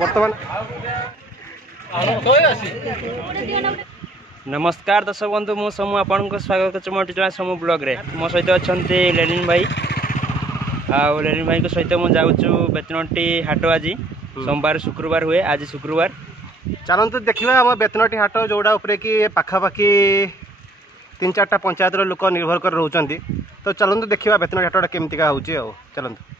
बर्तमान नमस्कार दर्शक बंधु मु समूह आपन स्वागत कर मोटी समूह ब्लॉग रे मो सहित अच्छा लेनिन भाई लेनिन भाई को सहित मुझे बेतनटी हाट आज सोमवार शुक्रवार हुए आज शुक्रवार चलते देखा आम बेतनटी हाट जोड़ा उपरे कि पाखापाखि 3-4टा पंचायत लोक निर्भर कर रोचंती तो चलते देखा बेतनटी हाटा केमती हो चलते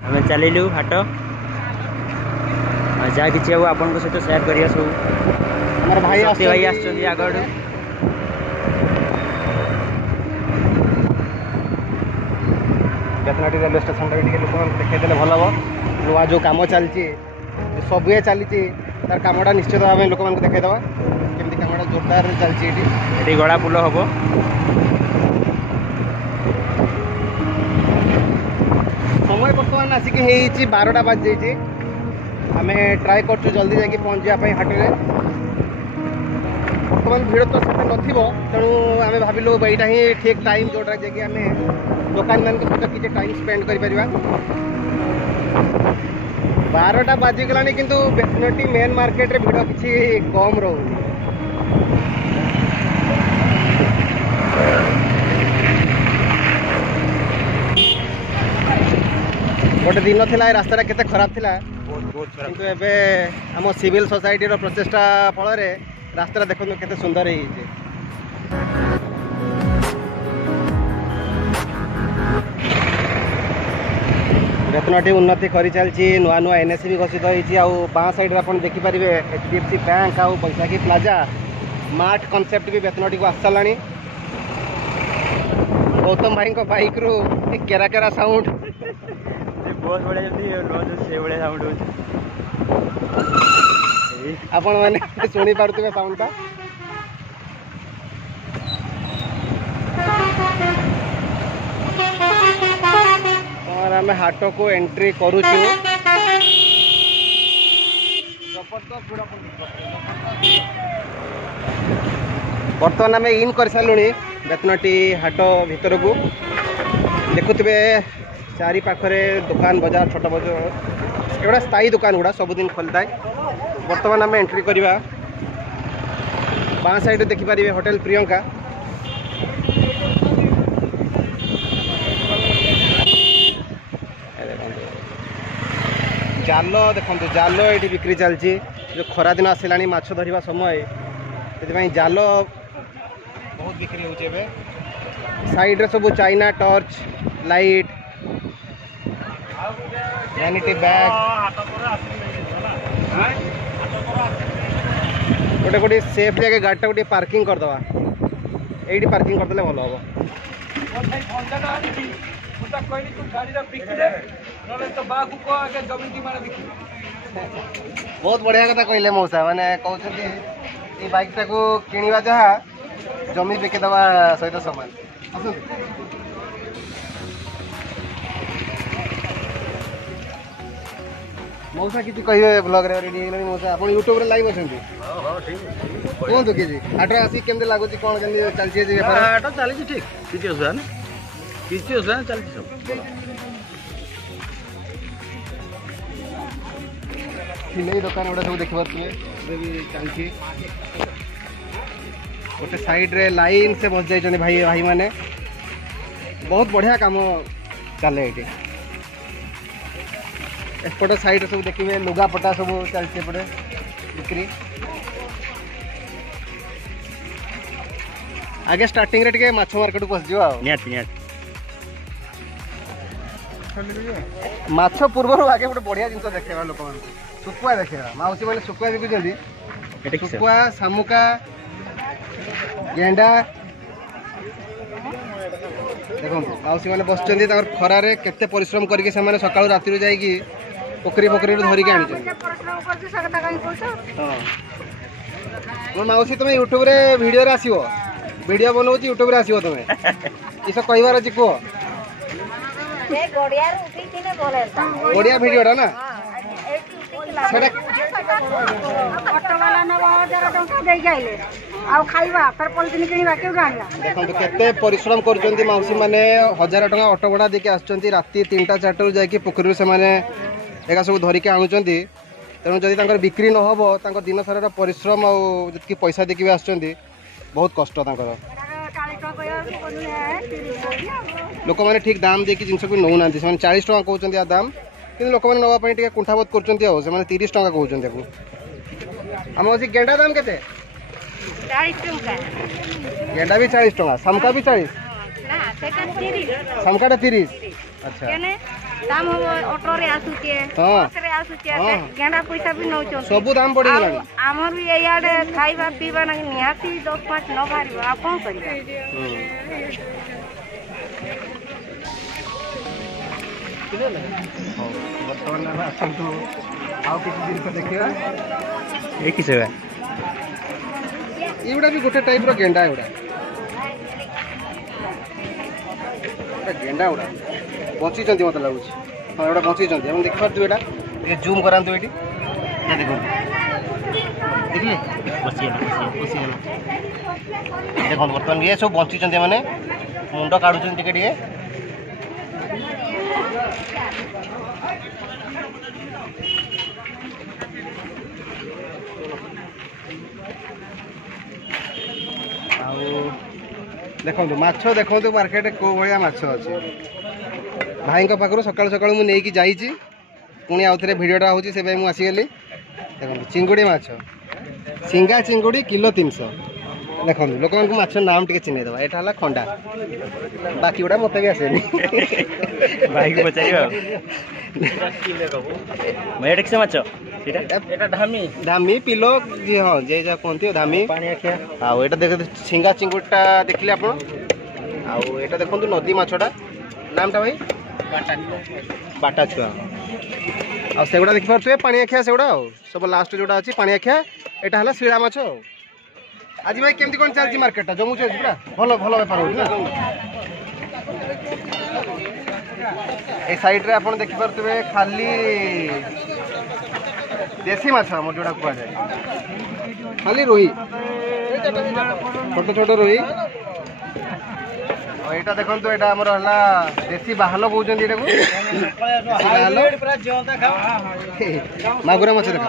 आम चलू हाट जहाँ कि आपन सहित सेयार करिया सब हमारे भाई भाई आगड़ बेतनटी रेलवे स्टेशन लोक देखते भल हम नुआ जो कम चलती सब चलती तार कमटा निश्चित भाव लोक देखा केमती कमटा जोरदार चलती गड़ा पुल हम समय बर्तमान आसिक 12टा बाज जाइए आम ट्राए कर जल्दी जाकि पहुँच जावाई हाट में बर्तमान भिड़ तो से नथो तेणु आम भाविलु यहाँ ही ठीक टाइम जोटा जैसे आम दुकान मान सहित किसी टाइम स्पेंड कर 12टा बाजिगला किंतु बेतनटी मेन मार्केट रे भिड़ किसी कम रोनी गोटे दिन था रास्ता केते खराब थिला किंतु एबे आम सिविल सोसाइटी रो प्रचेष्टा फल रास्ता देखो केते सुंदर है बेतनटी उन्नति कर चलती नुआ नुआ एनएसी भी घोषित होती बाँ साइड आप देखिपारे HDFC बैंक आउ बैशाखी प्लाजा मार्ट कनसेप्ट भी बेतनटी को आस सारा गौतम भाई बाइक रु केरा केरा साउंड बहुत बढ़िया से भाया साउंड हो आपण मैंने शुणी पारे साउंड और आम हाट को एंट्री करुचु बर्तमान आम इन कर सारू बेतनटी हाट भितर को देखुवे चारि पाखरे दुकान बाजार छोट बजार एगुड़ा स्थायी दुकान गुड़ा सबुदिन खोलता है बर्तमान आम एंट्री करवा बाँ साइड देखिपारे होटेल प्रियंका जाल देखो जाल ये बिक्री चलती जो खरा दिन आसला माछ धरवा समय से जाल बहुत बिक्री हो साइड रे सब China torch light vanity bag गोटे गोटे सेफ जगह गाड़ी गोटे पार्किंग करदे ये पार्किंग करदे भल हम बहुत बढ़िया कथा कहले मौसा मैंने कहते बाइक टाक किणवा जहाँ जमी बिकिदेवा सहित सामान मौसा किसी कहे ब्लॉग रे रेडी है मौसा आप यूट्यूब रे लाइव अच्छा कहतु कि हाट आसिक केमती लगुच कौन चलती हाट चली ठीक किसी असुविधा ना किसी असुविधा चलती सब सिलाई दुकान गुड़ा सब देखिए चलती गोटे साइड रे लाइन से बस जाइए भाई भाई माने बहुत बढ़िया काम चले ये एपटे साइड सब देखिए लुगापटा सब चलती एपटे बिक्री आगे स्टार्टिंग रे टिके माछ मार्केट को पसजियो माछ पूर्व आगे गोटे बढ़िया जिन देखा लोक सुकुआ देखा माउसी मैंने सुकुआ बिकुଛନ୍ତି सुकुआ शामुका गेंडा देखो माउसी मैंने बसुँच खरार केते परिश्रम करके सकाळु राति जाइए पोखरी पोखरी धरिकी आनी माउसी तुम यूट्यूब रे वीडियो रे आसीबो वीडियो बनाऊँ यूट्यूब रे आसीबो तुम किस कहबार अच्छी कह बढ़िया वीडियोटा ना ଅଟୋବାଲା ନେବ 1000 ଟଙ୍କା ଦେଇକି ଆଇଲେ ଆଉ ଖାଇବା ଫେର ପଲିଥିନ କିଣିବା କେଉଁଠୁ ଆଣିବା? ଦେଖନ୍ତୁ କେତେ ପରିଶ୍ରମ କରୁଛନ୍ତି ମାଉସୀ ମାନେ 1000 ଟଙ୍କା ଅଟୋ ଭଡ଼ା ଦେଇକି ଆସୁଛନ୍ତି ରାତି 3ଟା 4ଟାରୁ ଯାଇକି ପୋଖରୀରୁ ସେମାନେ ଏକା ସବୁ ଧରିକି ଆଣୁଛନ୍ତି। ତେଣୁ ଯଦି ତାଙ୍କର ବିକ୍ରି ନ ହେବ ତାଙ୍କ ଦିନ ସାରାର ପରିଶ୍ରମ ଆଉ ଯେତିକି ପଇସା ଦେଇକି ବି ଆସୁଛନ୍ତି ବହୁତ କଷ୍ଟ ତାଙ୍କର। ଲୋକମାନେ ଠିକ୍ ଦାମ ଦେଇକି ଜିନିଷକୁ ନେଉନାହାନ୍ତି। ସେମାନେ 40 ଟଙ୍କା କହୁଛନ୍ତି ଆ ଦାମ, କିନ୍ତୁ ଲୋକମାନେ ନେବା ପାଇଁ ଟିକେ କୁଣ୍ଠାବୋଧ କରୁଛନ୍ତି ଆଉ ସେମାନେ 30 ଟଙ୍କା କହୁଛନ୍ତି ତାକୁ। ଆମ ଅଛି ଗେଣ୍ଡା ଦାମ କେତେ? 40 ଟଙ୍କା। ଗେଣ୍ଡା ବି 40 ଟଙ୍କା, ଶାମୁକା ବି 40? ନା ସେଟା 30। ଶାମୁକାଟା 30। ଆଚ୍ଛା କେନେ ଦାମ ହବ ଅଟୋରେ ଆସୁଛେ ବସରେ ଆସୁଛେ ଗେଣ୍ଡା ପଇସା ବି ନଉଛନ୍ତି ସବୁ ଦାମ ବଢିଗଲାଣି। ଆମର ବି ଏଇଆଡେ ଖାଇବା ପିଇବା ନିହାତି 10-5 ନ ବାହାରିବ ଆଉ କଣ କରିବା? ବର୍ତ୍ତମାନ ଆସନ୍ତୁ ଆଉ କିଛି ଜିନିଷ ଦେଖିବା। ଏ କି ସେବା ଏଗୁଡ଼ା ବି ଗୋଟେ ଟାଇପ୍ର ଗେଣ୍ଡା। ଏଗୁଡ଼ା ଗେଣ୍ଡା ଗୁଡ଼ା ବଞ୍ଚିଛନ୍ତି ମୋତେ ଲାଗୁଛି। ହଁ ଏଗୁଡ଼ା ବଞ୍ଚିଛନ୍ତି। ଆପଣ ଦେଖିପାରୁଥିବେ ଏଇଟା ଟିକେ ଜୁମ୍ କରାନ୍ତୁ ଏଇଠି ଦେଖନ୍ତୁ। ଦେଖିଲେ ବସିଗଲା। ଦେଖନ୍ତୁ ବର୍ତ୍ତମାନ ଇଏ ସବୁ ବଞ୍ଚିଛନ୍ତି। ଏମାନେ ମୁଣ୍ଡ କାଢୁଛନ୍ତି ଟିକେ ଟିକେ। ଆଉ ଦେଖନ୍ତୁ ମାଛ ଦେଖନ୍ତୁ ମାର୍କେଟରେ କେଉଁ ଭଳିଆ ମାଛ ଅଛି। ଭାଇଙ୍କ ପାଖରୁ ସକାଳୁ ସକାଳୁ ମୁଁ ନେଇକି ଯାଇଛି, ପୁଣି ଆଉ ଥରେ ଭିଡ଼ିଓଟା ହେଉଛି ସେ ପାଇଁ ମୁଁ ଆସିଗଲି। ଦେଖନ୍ତୁ ଚିଙ୍ଗୁଡ଼ି ମାଛ, ସିଙ୍ଗା ଚିଙ୍ଗୁଡ଼ି କିଲୋ 300। ଦେଖନ୍ତୁ ଲୋକମାନଙ୍କୁ ମାଛର ନାମ ଟିକେ ଚିହ୍ନେଇଦେବା। ଏଇଟା ହେଲା ଖଣ୍ଡା, ବାକି ଗୁଡ଼ା ମୋତେ ବି ଆସେନି। ଭାଇକୁ ପଚାରିବା ଆଉ। ଏଇଟା କିସ ମାଛ? ଧାମି ପିଲୋ ହଁ ଯେ ଯାହା କୁହନ୍ତି ଧାମି ପାଣି ଆଖିଆ। ଆଉ ଏଇଟା ଦେଖ ସିଙ୍ଗା ଚିଙ୍ଗୁଡ଼ିଟା ଦେଖିଲେ ଆପଣ। ଆଉ ଏଇଟା ଦେଖନ୍ତୁ ନଦୀ ମାଛଟା, ନାମଟା ଭାଇ ବାଟା ଛୁଆ। ଆଉ ସେଗୁଡ଼ା ଦେଖିପାରୁଥିବେ ପାଣି ଆଖିଆ ସେଗୁଡ଼ା। ଆଉ ସବୁ ଲାଷ୍ଟ ଯେଉଁଟା ଅଛି ପାଣି ଆଖିଆ, ଏଇଟା ହେଲା ଶିଳା ମାଛ। ଆଉ ଆଜି ଭାଇ କେମିତି କ'ଣ ଚାଲିଛି ମାର୍କେଟଟା? ଜମୁଛି ଅଛି ପୁରା ଭଲ ଭଲ ବେପାର ହେଉଛି ନା? এই সাইড্রে আপনার দেখিপারে খালি দেশি মাছ আমার যেটা কুযায় খালি রুই ছোট ছোট রুই। এইটা দেখুন এটা আমার হল দেশি বাহাল কৌন এটা মাগুর মাছ দেখ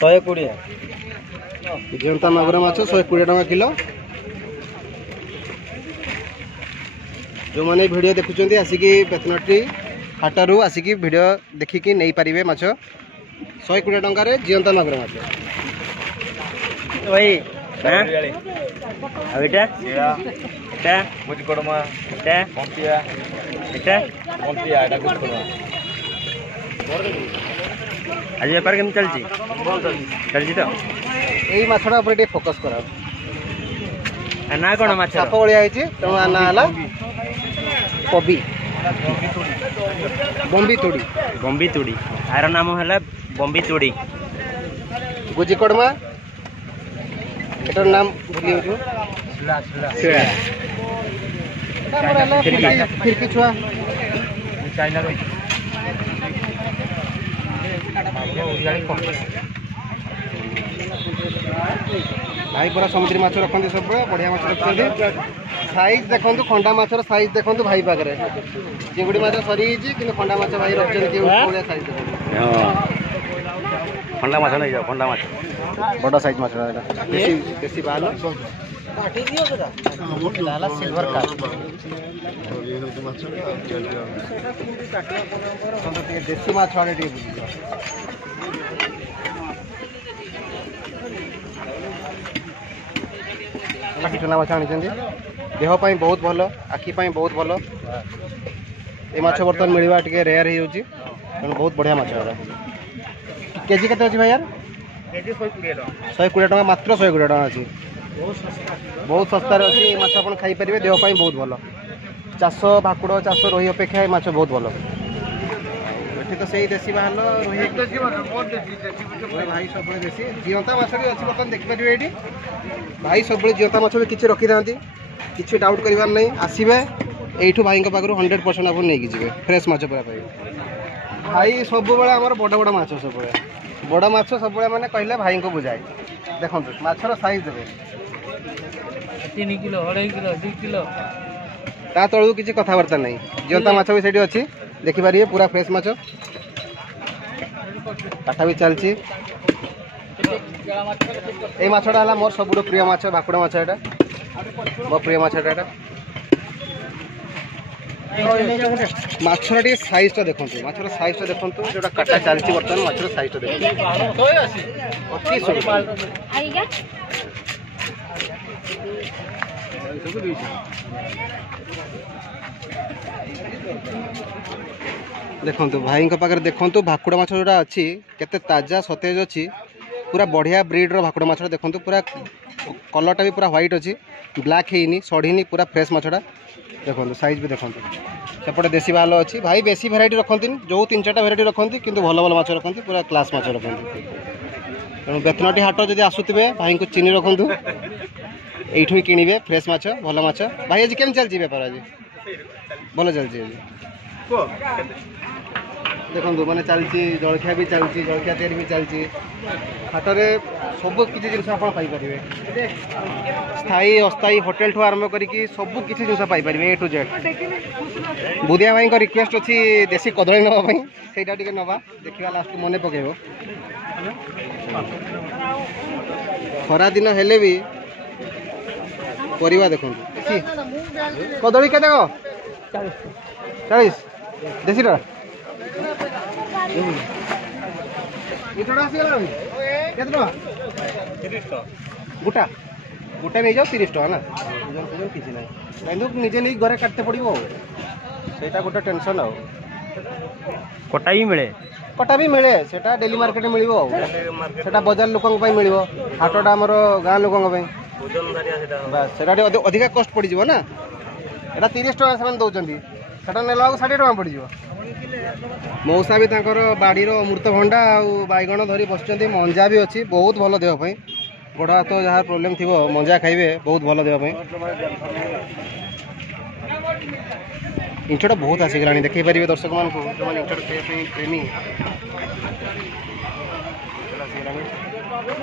120 জিয়ন্তা মাগুর মাছ 120 টাকা কিলো। जो मैंने वीडियो देखुं आसिकी बेतनटी हाटरू आसिकी वीडियो देखिकी नहीं पारे माछ 120 टंकार जीवंत मागुर माछ भाई। आज बेपार केम चलती तो यही माछटा फोकस करा ना कौन माछ साप भाया तेणु ना है कबी बम्बी तुड़ी। बम्बी तुड़ी आर नाम है बम्बी तुड़ी। गुजिकड़मा एटार नाम भूली फिरकी छुआ भाई पूरा समुद्री माछ रखते सब बढ़िया माछ रखते। साइज देखो खंडा माछर साइज देखो भाई पाखे चिंगुड़ी माछ सरी कि खंडा माछ भाई रखते साइज खंडा माछ नहीं जाओ खंडा माछ बड़ा साइज माछ देसी बाल सिल्वर कास्ट देसी माछ आड़े चुना माछ आनी देहपाई बहुत भल आखिपाई बहुत भल। ये माछ बर्तमान मिलवा टे रेयर हो बहुत बढ़िया माछ केजी केते अच्छी भाई यार 120 टका मात्र 120 टका अच्छी बहुत सस्तार अच्छी माछ आप खाईपारे देहपाई बहुत भल। चाष भाकुड़ चाष रोही अपेक्षा ये माछ बहुत भल। ये तो सही देसी बाहर रोही भाई सब देसी जीवंता माछ भी अच्छी बर्तमान देखिपारे ये भाई सब जीवंता माछ भी किसी रखी था किसी डाउट करार नहीं आसवे यू भाई पाखु 100% आप नहीं जी फ्रेश माछ पूरा पाइबे। भाई सब आमर बड़ बड़ माछ सब बड़ माछ सब मैंने कहले भाई को बुझाए देखो माछर साइज देवे 3 किलो 2.5 किलो 2 किलो ता तलू किसी कथबार्ता नहीं जीवंता माछ भी सेठी अच्छी देखिपारे पूरा फ्रेश माछ काटा भी चलती ये माछटा है मोर सब प्रिय माछ भाकुड़ माछ एटा मो प्रिय माछ एटा माछर टे साइज देखो माछर साइज देखो जो काटा चलती बर्तमान माछर साइज देखो अति सुंदर देखो भाई पाखे देखो भाकुड़ माछ जोड़ा अच्छी केते ताजा सतेज अच्छी पूरा बढ़िया ब्रीड्र भाकुड़ माछ देखो पूरा कलरटा भी पूरा व्हाइट अच्छी ब्लैक है सढ़ीनी पूरा फ्रेश माछटा देखो साइज भी देखो सेपटे देसी भाल अच्छी भाई बेसी भेराइटी रखती जो 3-4टा भेराइटी रखती कि भल भल माछ रखती पूरा क्लास माछ रखती तेणु बेतनटी हाट जब आसुवे भाई को चिन्ह रखु यू ही किणवे फ्रेश माछ भल माछ भाई आज केम चलती बेपार आज भल चलती देखो मैंने चलती जलखिया भी चलती जलखिया तेल भी चलती हाटरे सब किसी जिन पाइपर स्थायी अस्थायी होटेल ठू आरंभ करके सब किसी जिन Piper A to Z Bhutia भाई को रिक्वेस्ट अच्छी देसी कदली नापी से नवा देखा लास्ट मन पकेब खरा दिन हेले भी परिवा देखो कदली के 40 देसी टा गोटा गोटा नहीं जाओ 30 टका ना किसी ना कहीं निजे नहीं घरे काटते पड़ो से गोटे टेंशन आ कटा भी मिले सेटा डेली मार्केट मिल सेटा बजार लोक मिल हाटटा आमर गाँ लोक बस से अधिका कस्ट पड़ ना यहाँ 30 टका से दौरान सेटा नेला 60 टका पड़ मौसा भी बाड़ीर अमृतभंडा बैगण धरी बस मंजा भी अच्छी बहुत भल देहपाई गोड़ हाथ जहाँ प्रोब्लेम थी मंजा खाइबे बहुत भल देहपाई इंचटा बहुत आसिगला देखी पारे दर्शक मान प्रेमी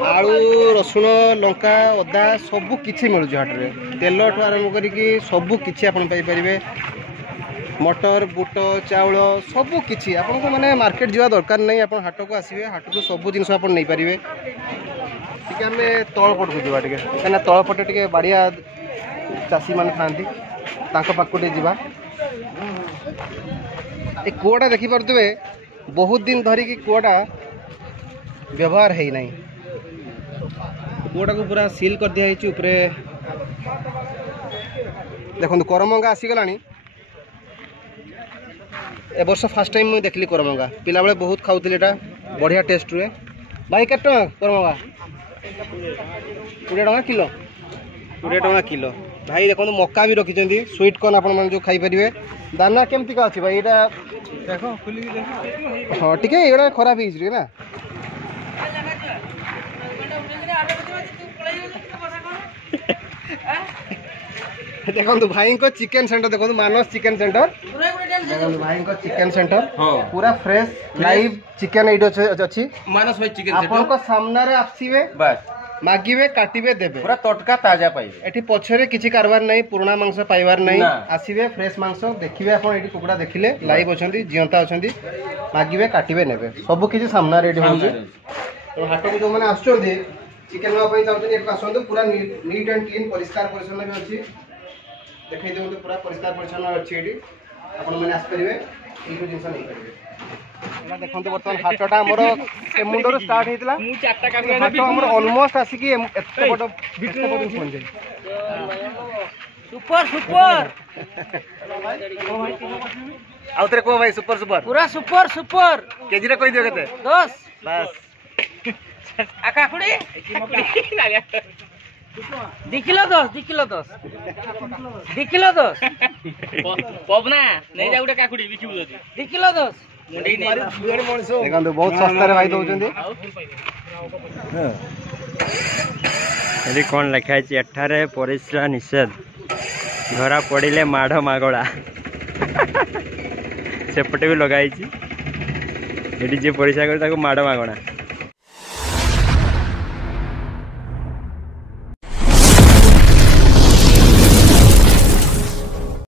आलू रसुण लंका अदा सबू किसी मिलूँ हाट में तेल ठू आरंभ करके सबू किसी आपरे मटर बुट चाउल सबू किसी आपन को माने मार्केट जावा दरकार नहीं आप हाट को आसवे हाट को सब जिन नहीं पारे टी आम तलपट को जावा कहीं तलपटे टे बाड़िया चाषी मैंने था पाखु जा कूटा देखिपे बहुत दिन धरिकी कूटा व्यवहार है ना कूटा को पूरा सील कर दिखाई उपरे देखो करमंगा आसीगला ए वर्ष फास्ट टाइम मुझे देखली करमंगा पिला बेले बहुत खाऊली एटा बढ़िया टेस्ट हुए भाई केट करमंगा 20 टका किलो 20 टका किलो भाई देखो मक्का भी रखी स्वीट कॉर्न आप जो खाईपारे दाना केमती का अच्छी भाई यहाँ हाँ टी ये खराब है ना देखो भाई को चिकेन सेंटर देखो मानस चिकेन सेंटर भाई को चिकेन सेंटर पूरा फ्रेश लाइव चिकेन अच्छी मानस भाई चिकेन सेंटर को सामने रे आसीबे बस मागिबे काटिबे देबे पूरा तटका ताजा पाइबे एठी पछरे किछि कारबार नहीं पुराना मांस पाइबार नहीं आसीबे फ्रेश मांस देखिबे आपण एठी कुकुडा देखिले लाइव अछंती जियंता अछंती मागिबे काटिबे नेबे सब किछि सामना रेडी होउछ तो हाट को जो माने आछोंती चिकेन वा पई चाउछन एठी आसंतु पूरा नीट एंड क्लीन परिष्कार परिच्छन्न भी अछि देखै देउ पूरा परिष्कार परिच्छन्न अछि एठी आपण माने आस परिबे एठो जिंस नै परिबे देखो बर्तमान हाटटा आमर मुंडर स्टार्ट होता हाट आमर अलमोस्ट आसिक सुपर सुपर आउ थे कह भाई सुपर सुपर पूरा सुपर सुपर केजी रे कहि दियो केते 10 बस काकुड़ी 2 किलो 10 2 किलो 10 2 किलो 10 पबना नहीं जा उठे काकुड़ी बिकिबु जदी 2 किलो 10 देखो बहुत सस्ता रे भाई दउचंदी यदि कौन लिखा है एठारे परिश्रा निषेध धरा पड़े माढ़ मागड़ा सेपटे भी लगाई ଏଠି ଯିଏ ପରୀକ୍ଷା କରେ ତାକୁ ମାଡ଼ ମାଗଣା।